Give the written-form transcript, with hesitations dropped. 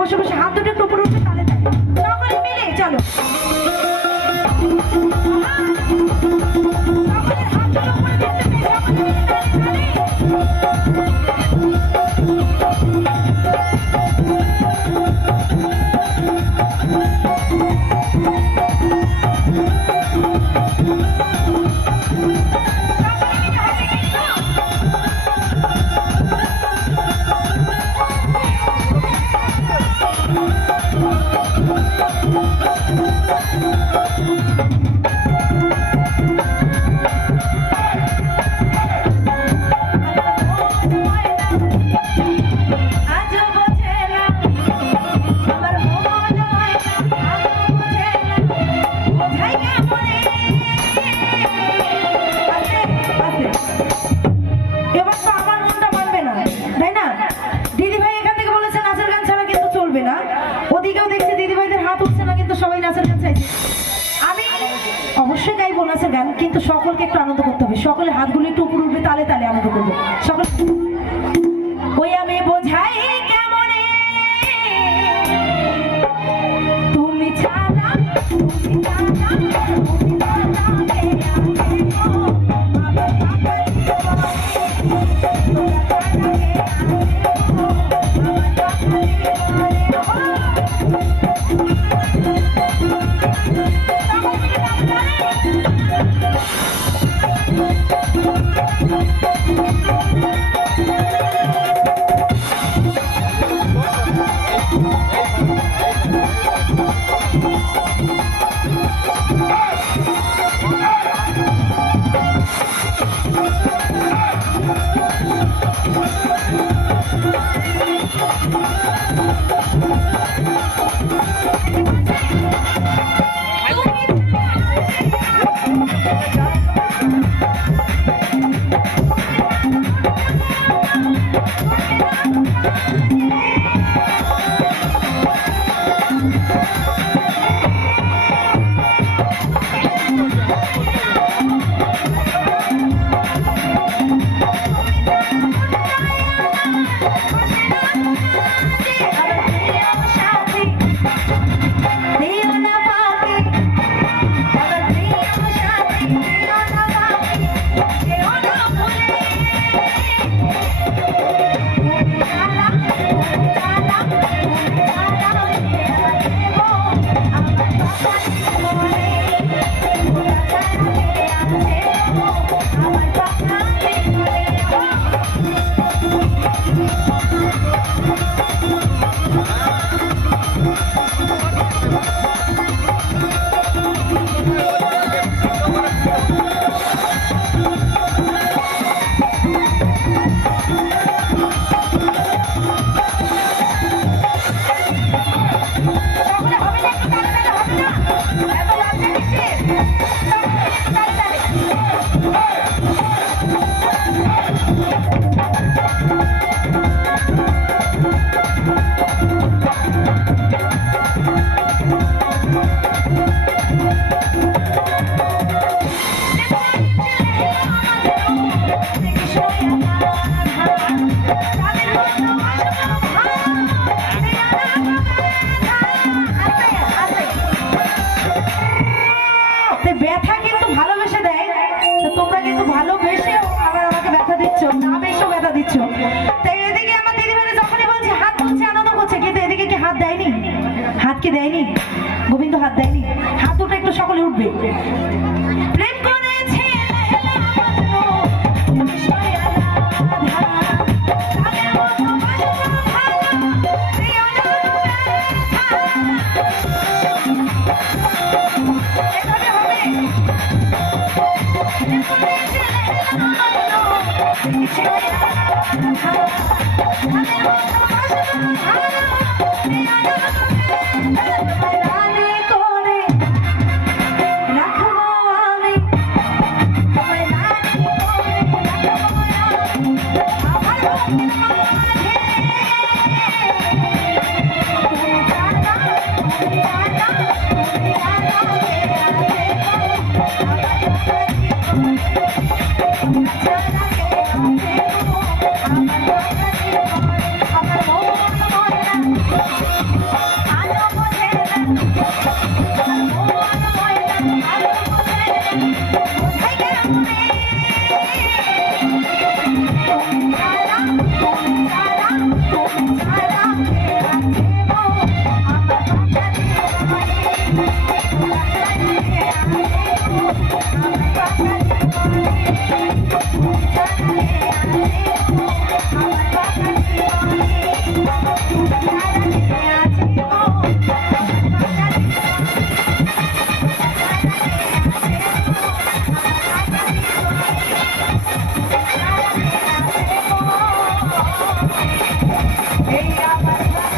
বসে বসে হাত দুটো একটু উপরে উঠে তালে তালে সকলে মিলে চলো সকলের হাত দুটো উপরে দেখতে পেয়ে সকলে মিলে তালে অবশ্যই গাইবো নাচের গান, কিন্তু সকলকে একটু আনন্দ করতে হবে। সকলের হাতগুলো একটু উপরে উঠবে, তালে তালে আনন্দ করবো সকল। ওই আমি বোঝাই কেমনে তুমি ছাড়া তুমি ছাড়া তুমি ব্যথা কিন্তু ভালোবেসে দেয়, তোমরা কিন্তু ভালোবেসে আবার আমাকে ব্যথা দিচ্ছ, না বেশও ব্যথা দিচ্ছ। তাই এদিকে আমার দিদিভাই যখনই বলছে হাত তুলছে আনন্দ করছে, কিন্তু এদিকে কি হাত দেয়নি? হাত কি দেয়নি? গোবিন্দ হাত দেয়নি? হাত দুটো একটু সকলে উঠবে। প্রেম করেছে বোঝাই কেমনে ছাড়া ছাড়া ছাড়া কে আছে গো আমার কথা জীবনে কে আছে গো আমার কথা জীবনে Hey,